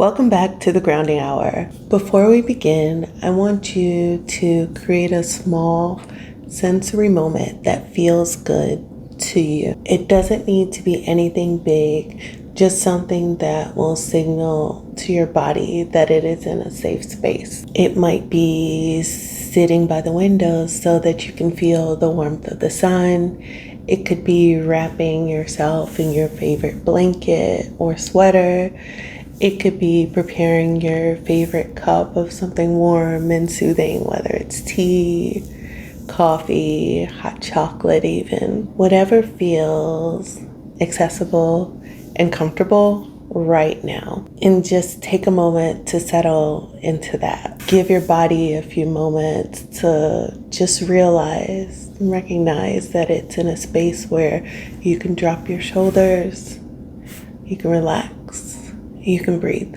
Welcome back to the Grounding Hour. Before we begin, I want you to create a small sensory moment that feels good to you. It doesn't need to be anything big, just something that will signal to your body that it is in a safe space. It might be sitting by the window so that you can feel the warmth of the sun. It could be wrapping yourself in your favorite blanket or sweater. It could be preparing your favorite cup of something warm and soothing, whether it's tea, coffee, hot chocolate even. Whatever feels accessible and comfortable right now. And just take a moment to settle into that. Give your body a few moments to just realize and recognize that it's in a space where you can drop your shoulders, you can relax, you can breathe.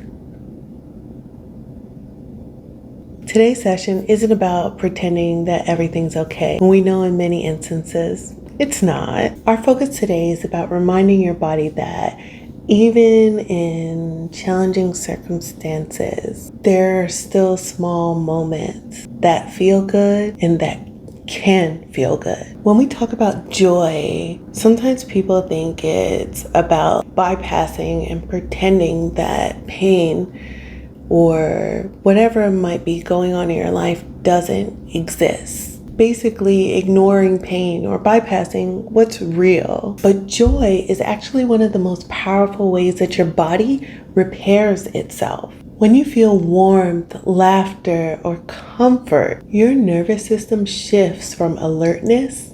Today's session isn't about pretending that everything's okay. We know in many instances it's not. Our focus today is about reminding your body that even in challenging circumstances, there are still small moments that feel good and that can feel good. When we talk about joy, sometimes people think it's about bypassing and pretending that pain or whatever might be going on in your life doesn't exist. Basically ignoring pain or bypassing what's real. But joy is actually one of the most powerful ways that your body repairs itself. When you feel warmth, laughter, or comfort, your nervous system shifts from alertness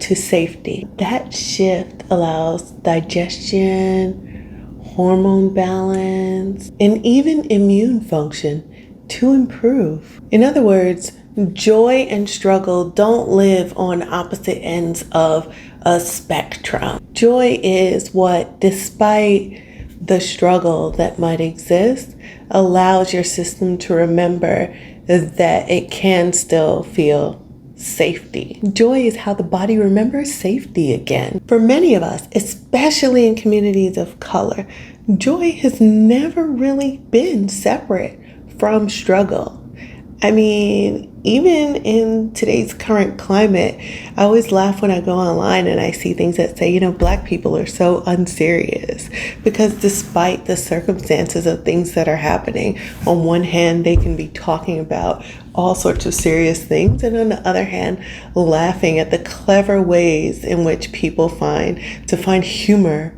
to safety. That shift allows digestion, hormone balance, and even immune function to improve. In other words, joy and struggle don't live on opposite ends of a spectrum. Joy is what, despite the struggle that might exist, allows your system to remember that it can still feel safety. Joy is how the body remembers safety again. For many of us, especially in communities of color, joy has never really been separate from struggle. I mean, even in today's current climate, I always laugh when I go online and I see things that say, Black people are so unserious. Because despite the circumstances of things that are happening, on one hand, they can be talking about all sorts of serious things, and on the other hand, laughing at the clever ways in which people find humor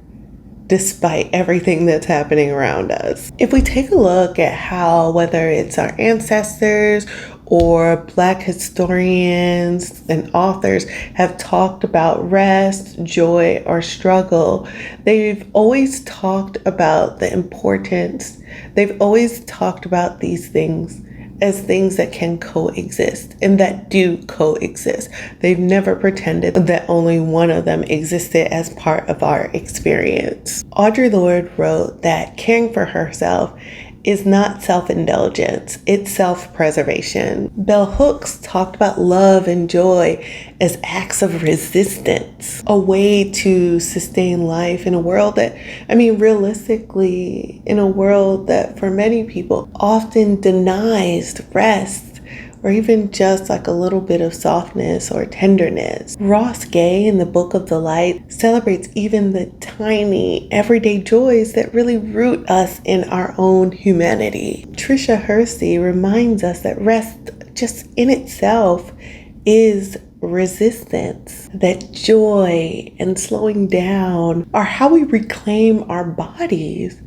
despite everything that's happening around us. If we take a look at how, whether it's our ancestors or Black historians and authors have talked about rest, joy, or struggle, they've always talked about the importance. They've always talked about these things as things that can coexist and that do coexist. They've never pretended that only one of them existed as part of our experience. Audre Lorde wrote that caring for herself is not self-indulgence, it's self-preservation. Bell Hooks talked about love and joy as acts of resistance, a way to sustain life in a world that, realistically, in a world that for many people often denies rest or even just like a little bit of softness or tenderness. Ross Gay in the Book of the Light celebrates even the tiny everyday joys that really root us in our own humanity. Tricia Hersey reminds us that rest just in itself is resistance, that joy and slowing down are how we reclaim our bodies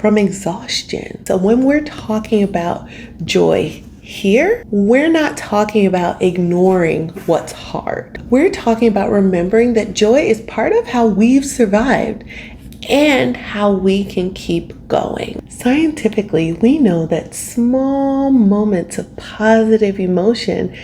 from exhaustion. So when we're talking about joy here, we're not talking about ignoring what's hard. We're talking about remembering that joy is part of how we've survived and how we can keep going. Scientifically, we know that small moments of positive emotion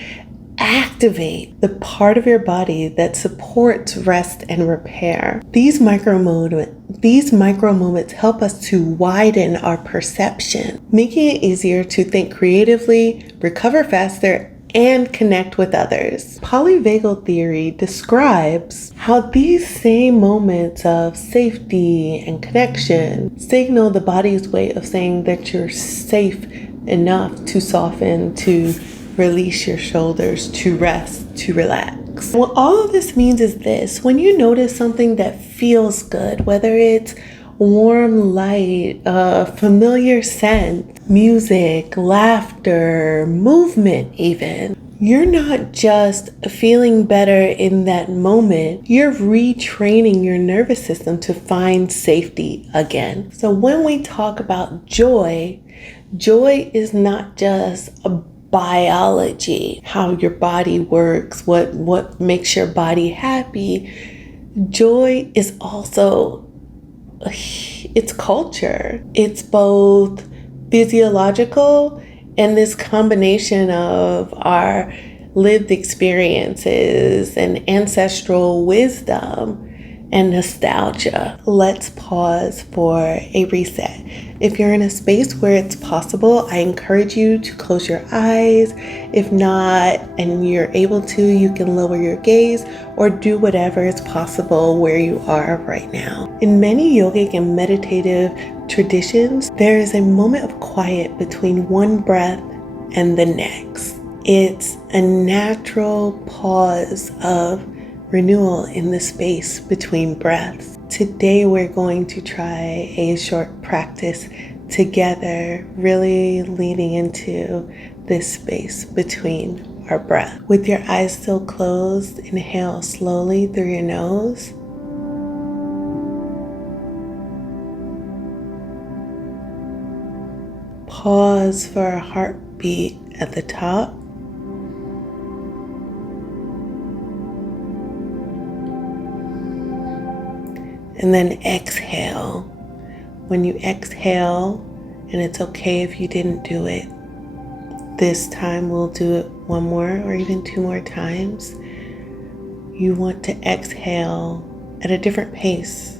activate the part of your body that supports rest and repair. These micro moments help us to widen our perception, making it easier to think creatively, recover faster, and connect with others. Polyvagal theory describes how these same moments of safety and connection signal the body's way of saying that you're safe enough to soften, to release your shoulders, to rest, to relax. What all of this means is this: when you notice something that feels good, whether it's warm light, a familiar scent, music, laughter, movement even, you're not just feeling better in that moment, you're retraining your nervous system to find safety again. So when we talk about joy, joy is not just a biology, how your body works, what makes your body happy. Joy is also, it's culture. It's both physiological and this combination of our lived experiences and ancestral wisdom and nostalgia. Let's pause for a reset. If you're in a space where it's possible, I encourage you to close your eyes. If not, and you're able to, you can lower your gaze or do whatever is possible where you are right now. In many yogic and meditative traditions, there is a moment of quiet between one breath and the next. It's a natural pause of renewal in the space between breaths. Today we're going to try a short practice together, really leaning into this space between our breath. With your eyes still closed, inhale slowly through your nose. Pause for a heartbeat at the top. And then exhale. When you exhale, and it's okay if you didn't do it this time, we'll do it one more or even two more times. You want to exhale at a different pace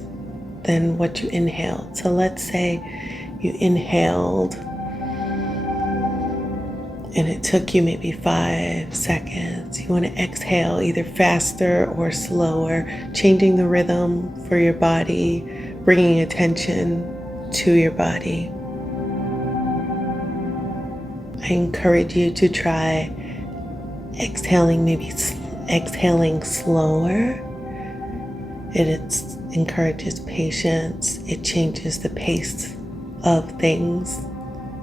than what you inhaled. So let's say you inhaled and it took you maybe 5 seconds. You want to exhale either faster or slower, changing the rhythm for your body, bringing attention to your body. I encourage you to try exhaling, exhaling slower. It encourages patience. It changes the pace of things,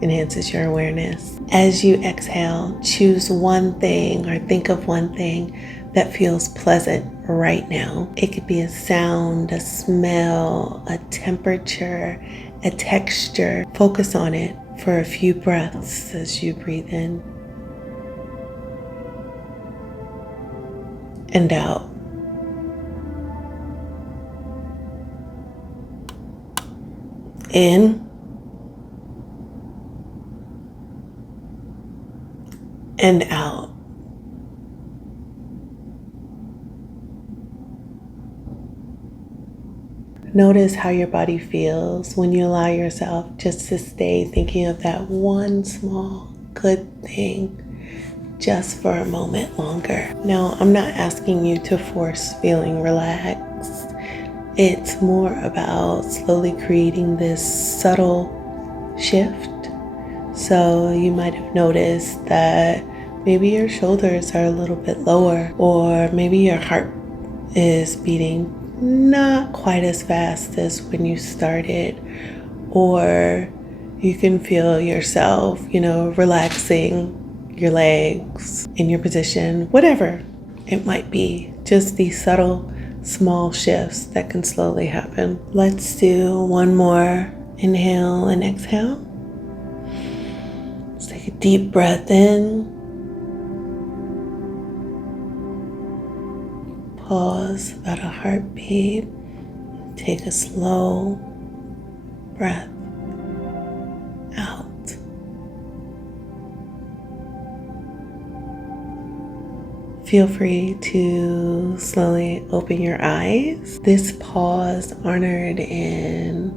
enhances your awareness. As you exhale, choose one thing or think of one thing that feels pleasant right now. It could be a sound, a smell, a temperature, a texture. Focus on it for a few breaths as you breathe in and out. In and out. Notice how your body feels when you allow yourself just to stay thinking of that one small good thing just for a moment longer. Now, I'm not asking you to force feeling relaxed. It's more about slowly creating this subtle shift. So you might have noticed that maybe your shoulders are a little bit lower, or maybe your heart is beating not quite as fast as when you started, or you can feel yourself, relaxing your legs in your position, whatever it might be. Just these subtle, small shifts that can slowly happen. Let's do one more inhale and exhale. Let's take a deep breath in. Pause about a heartbeat. Take a slow breath out. Feel free to slowly open your eyes. This pause, honored in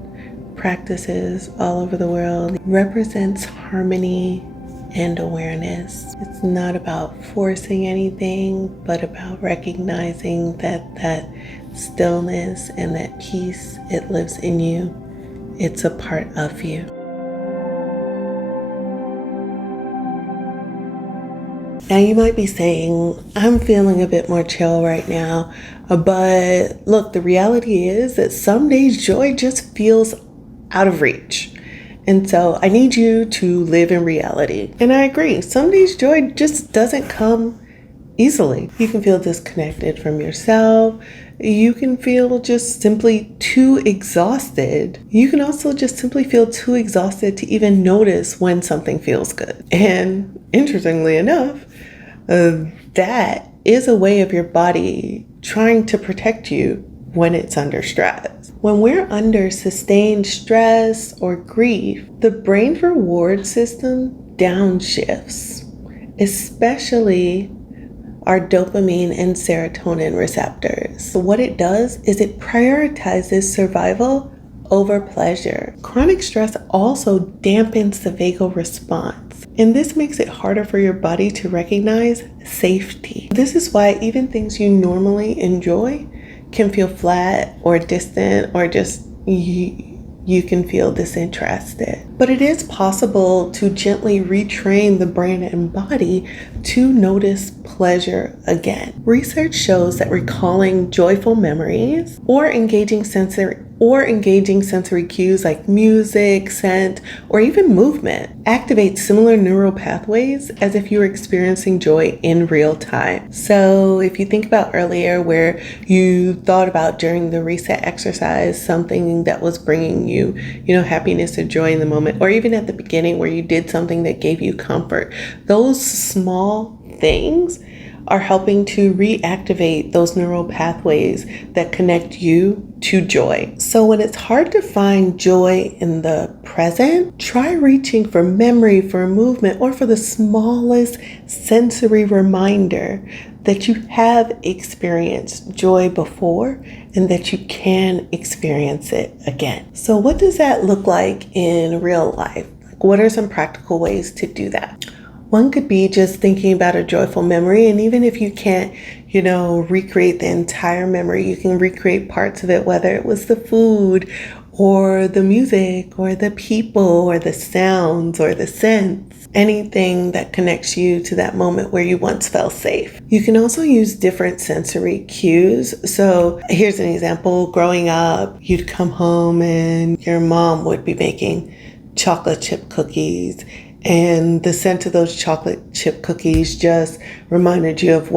practices all over the world, represents harmony and awareness. It's not about forcing anything, but about recognizing that stillness and that peace, it lives in you. It's a part of you. Now you might be saying, I'm feeling a bit more chill right now, but look, the reality is that some days joy just feels out of reach. And so I need you to live in reality. And I agree, some days joy just doesn't come easily. You can feel disconnected from yourself. You can feel just simply too exhausted. You can also just simply feel too exhausted to even notice when something feels good. And interestingly enough, that is a way of your body trying to protect you when it's under stress. When we're under sustained stress or grief, the brain reward system downshifts, especially our dopamine and serotonin receptors. So what it does is it prioritizes survival over pleasure. Chronic stress also dampens the vagal response, and this makes it harder for your body to recognize safety. This is why even things you normally enjoy can feel flat or distant, or just you can feel disinterested. But it is possible to gently retrain the brain and body to notice pleasure again. Research shows that recalling joyful memories or engaging sensory cues like music, scent, or even movement activates similar neural pathways as if you were experiencing joy in real time. So if you think about earlier where you thought about during the reset exercise something that was bringing you, happiness or joy in the moment, or even at the beginning where you did something that gave you comfort, those small things are helping to reactivate those neural pathways that connect you to joy. So when it's hard to find joy in the present, try reaching for memory, for movement, or for the smallest sensory reminder that you have experienced joy before and that you can experience it again. So what does that look like in real life? What are some practical ways to do that? One could be just thinking about a joyful memory, and even if you can't, recreate the entire memory, you can recreate parts of it, whether it was the food or the music or the people or the sounds or the scents, anything that connects you to that moment where you once felt safe. You can also use different sensory cues. So here's an example. Growing up, you'd come home and your mom would be making chocolate chip cookies, and the scent of those chocolate chip cookies just reminded you of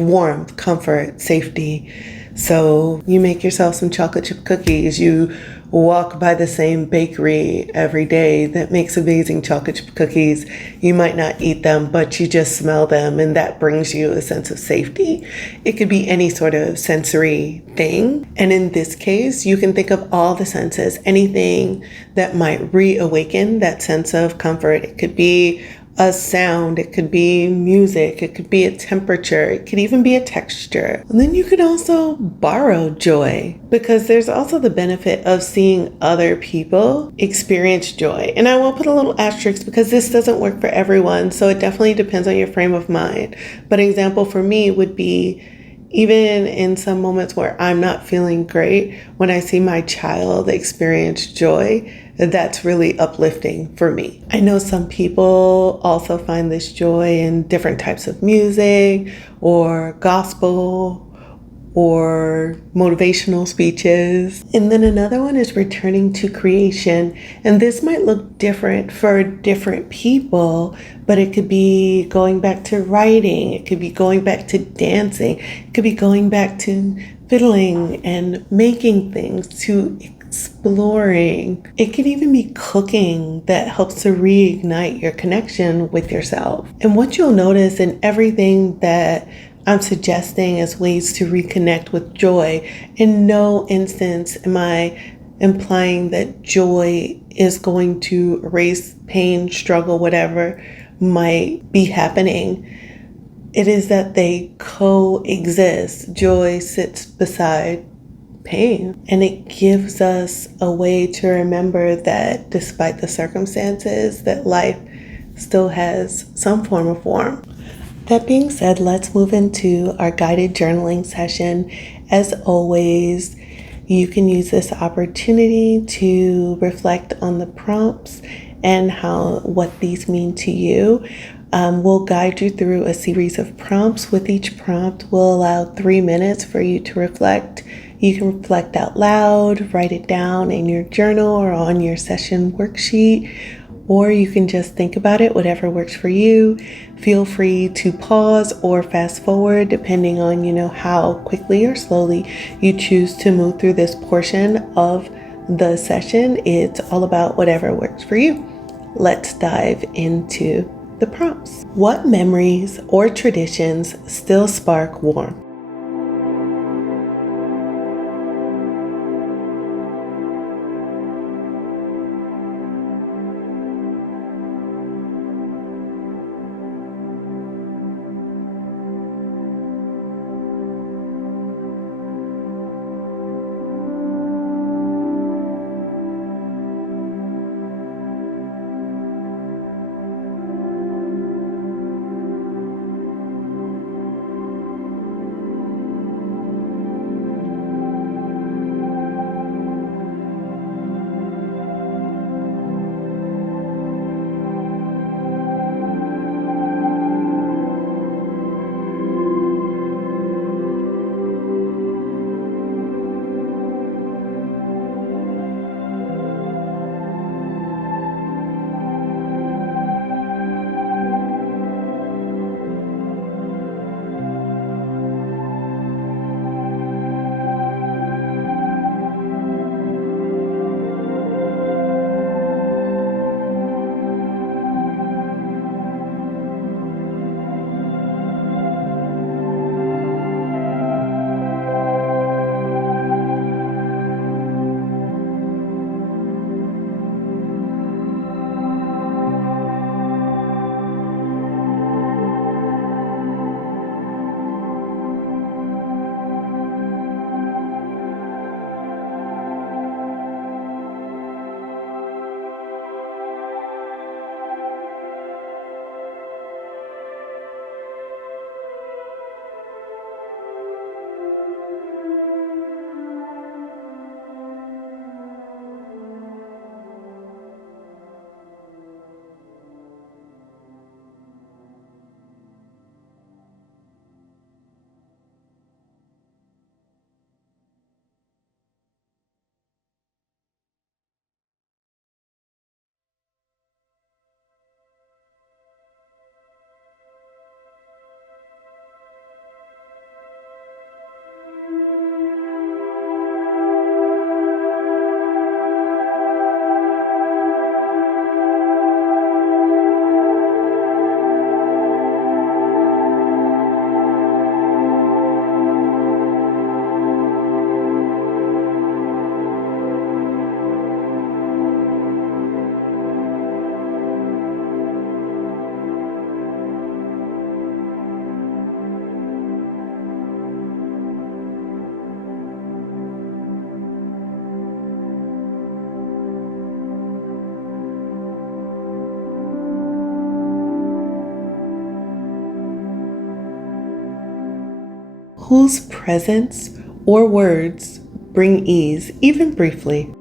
warmth, comfort, safety. So you make yourself some chocolate chip cookies. You walk by the same bakery every day that makes amazing chocolate chip cookies. You might not eat them, but you just smell them, and that brings you a sense of safety. It could be any sort of sensory thing. And in this case, you can think of all the senses, anything that might reawaken that sense of comfort. It could be a sound, it could be music, it could be a temperature, it could even be a texture. And then you could also borrow joy, because there's also the benefit of seeing other people experience joy. And I will put a little asterisk because this doesn't work for everyone, so it definitely depends on your frame of mind. But an example for me would be, even in some moments where I'm not feeling great, when I see my child experience joy, that's really uplifting for me. I know some people also find this joy in different types of music or gospel or motivational speeches. And then another one is returning to creation. And this might look different for different people, but it could be going back to writing. It could be going back to dancing. It could be going back to fiddling and making things, to exploring. It could even be cooking that helps to reignite your connection with yourself. And what you'll notice in everything that I'm suggesting as ways to reconnect with joy, in no instance am I implying that joy is going to erase pain, struggle, whatever might be happening. It is that they coexist. Joy sits beside pain, and it gives us a way to remember that despite the circumstances, that life still has some form of warmth. That being said, let's move into our guided journaling session. As always, you can use this opportunity to reflect on the prompts and what these mean to you. We'll guide you through a series of prompts. With each prompt, we'll allow 3 minutes for you to reflect. You can reflect out loud, write it down in your journal or on your session worksheet, or you can just think about it, whatever works for you. Feel free to pause or fast forward depending on, how quickly or slowly you choose to move through this portion of the session. It's all about whatever works for you. Let's dive into the prompts. What memories or traditions still spark warmth? Whose presence or words bring ease, even briefly?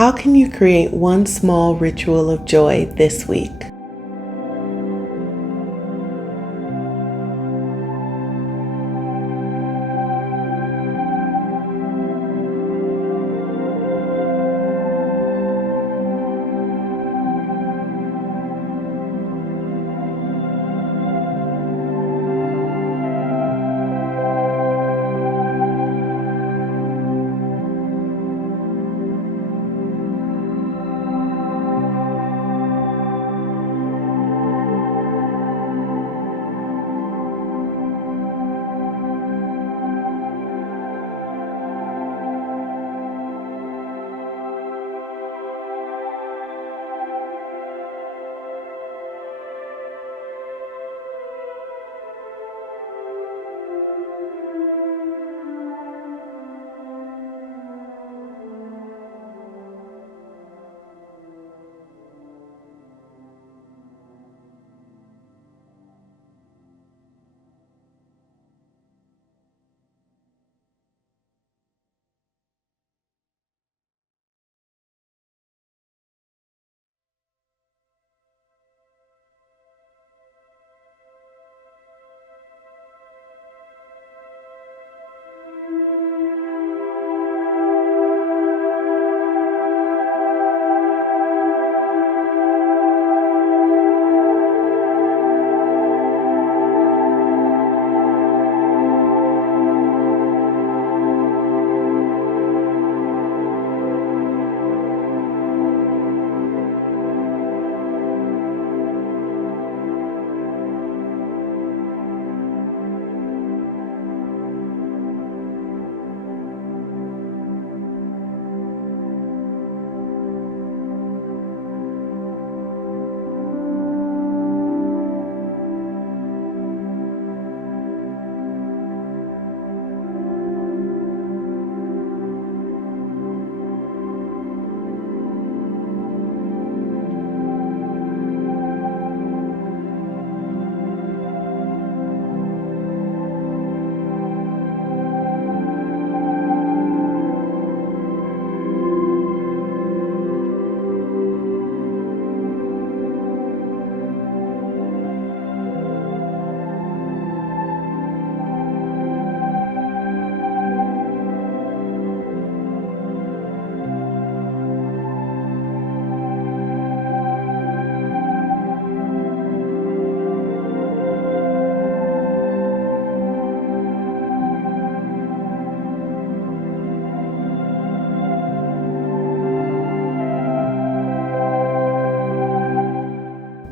How can you create one small ritual of joy this week?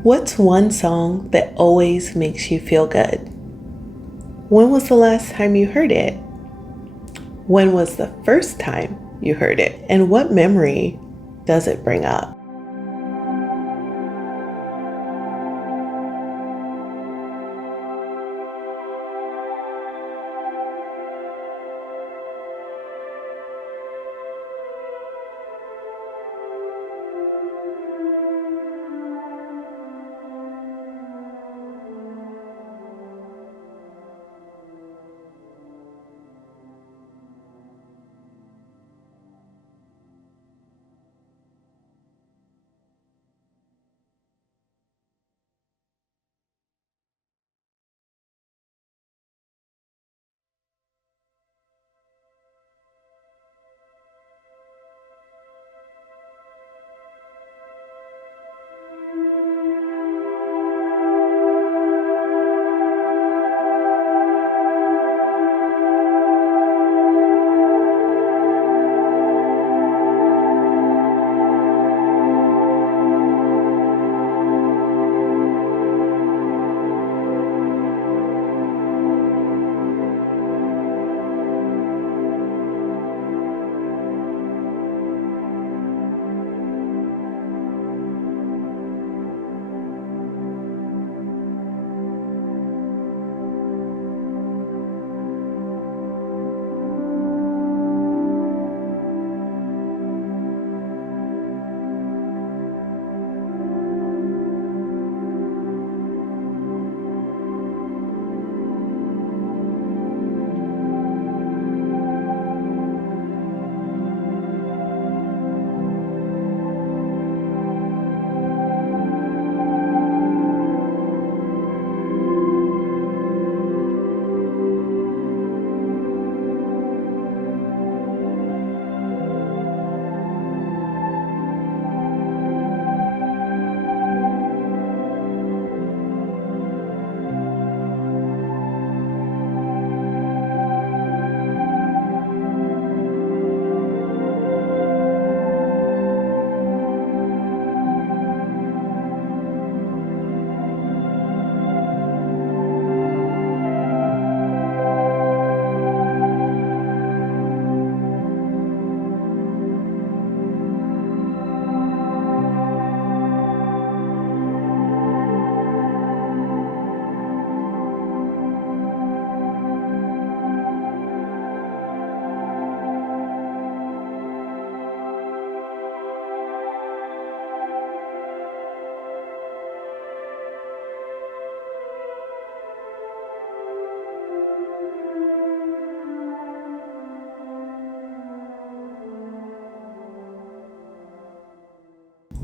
What's one song that always makes you feel good? When was the last time you heard it? When was the first time you heard it? And what memory does it bring up?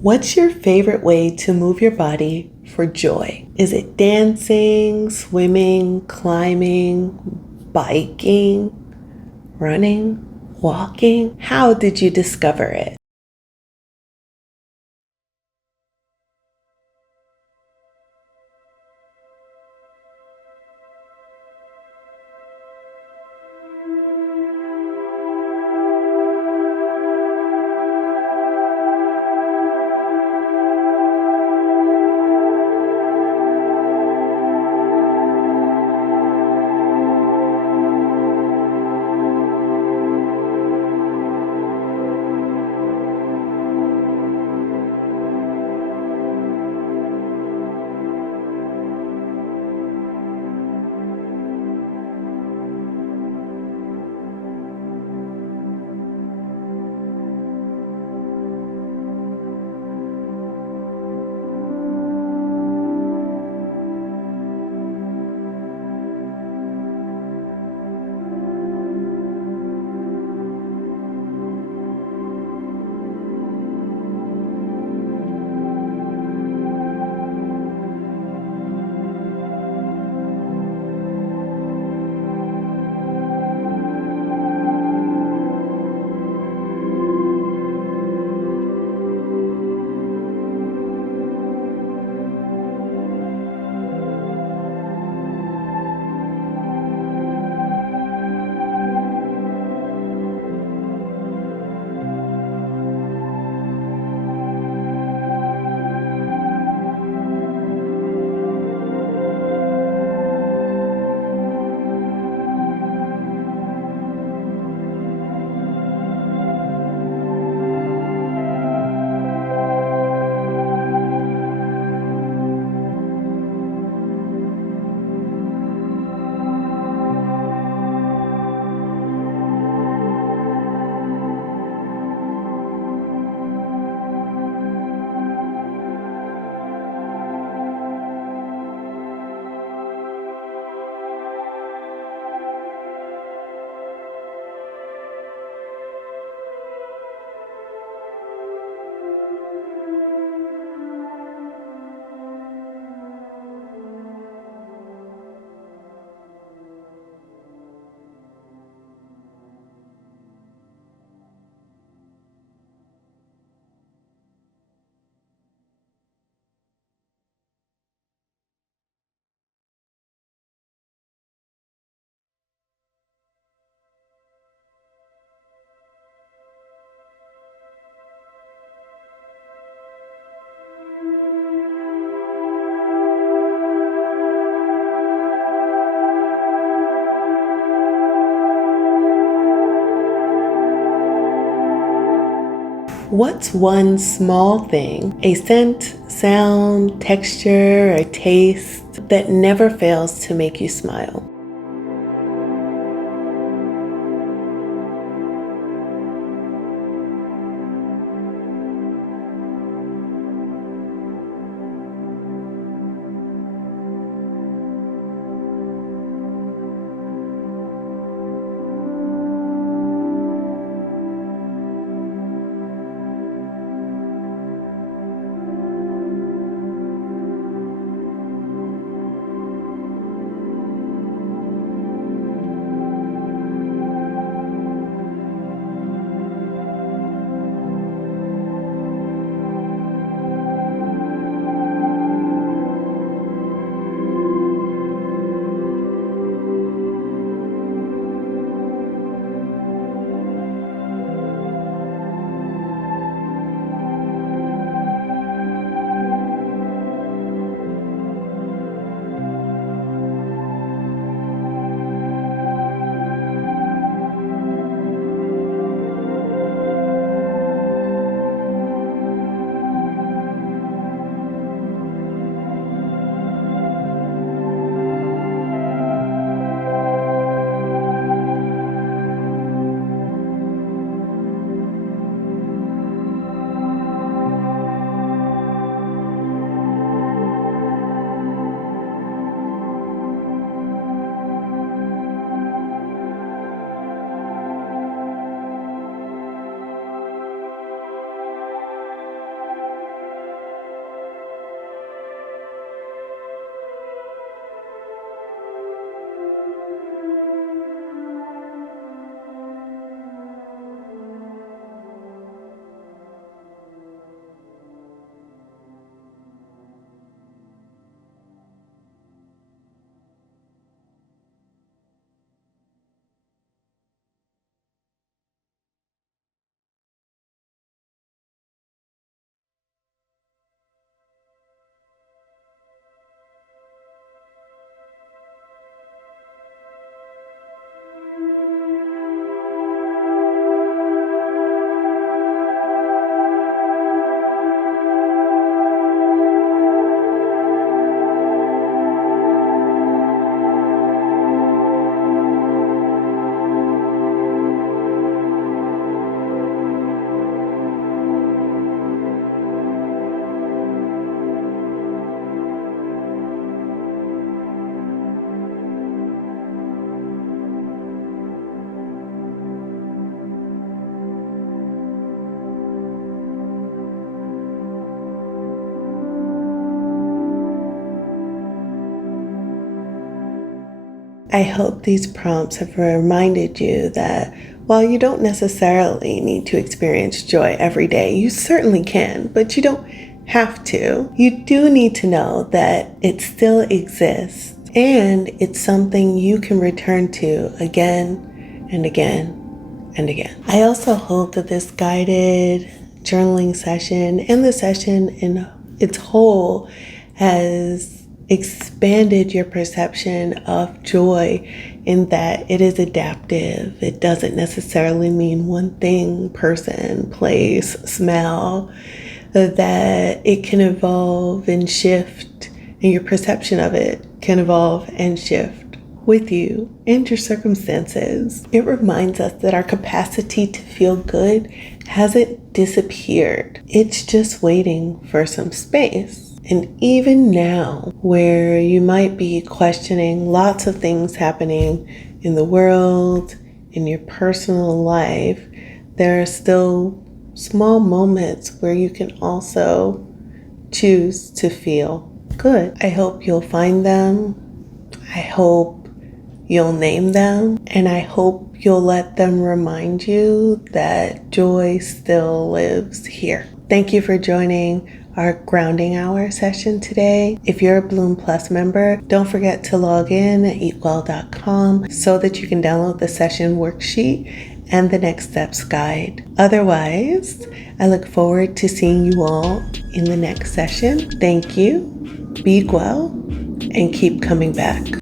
What's your favorite way to move your body for joy? Is it dancing, swimming, climbing, biking, running, walking? How did you discover it? What's one small thing, a scent, sound, texture, or taste that never fails to make you smile? I hope these prompts have reminded you that while you don't necessarily need to experience joy every day, you certainly can, but you don't have to. You do need to know that it still exists and it's something you can return to again and again and again. I also hope that this guided journaling session and the session in its whole has expanded your perception of joy in that it is adaptive. It doesn't necessarily mean one thing, person, place, smell, that it can evolve and shift, and your perception of it can evolve and shift with you and your circumstances. It reminds us that our capacity to feel good hasn't disappeared. It's just waiting for some space. And even now, where you might be questioning lots of things happening in the world, in your personal life, there are still small moments where you can also choose to feel good. I hope you'll find them. I hope you'll name them. And I hope you'll let them remind you that joy still lives here. Thank you for joining our grounding hour session today. If you're a Bloom Plus member, don't forget to log in at eatwell.com so that you can download the session worksheet and the next steps guide. Otherwise, I look forward to seeing you all in the next session. Thank you, be Gwell, and keep coming back.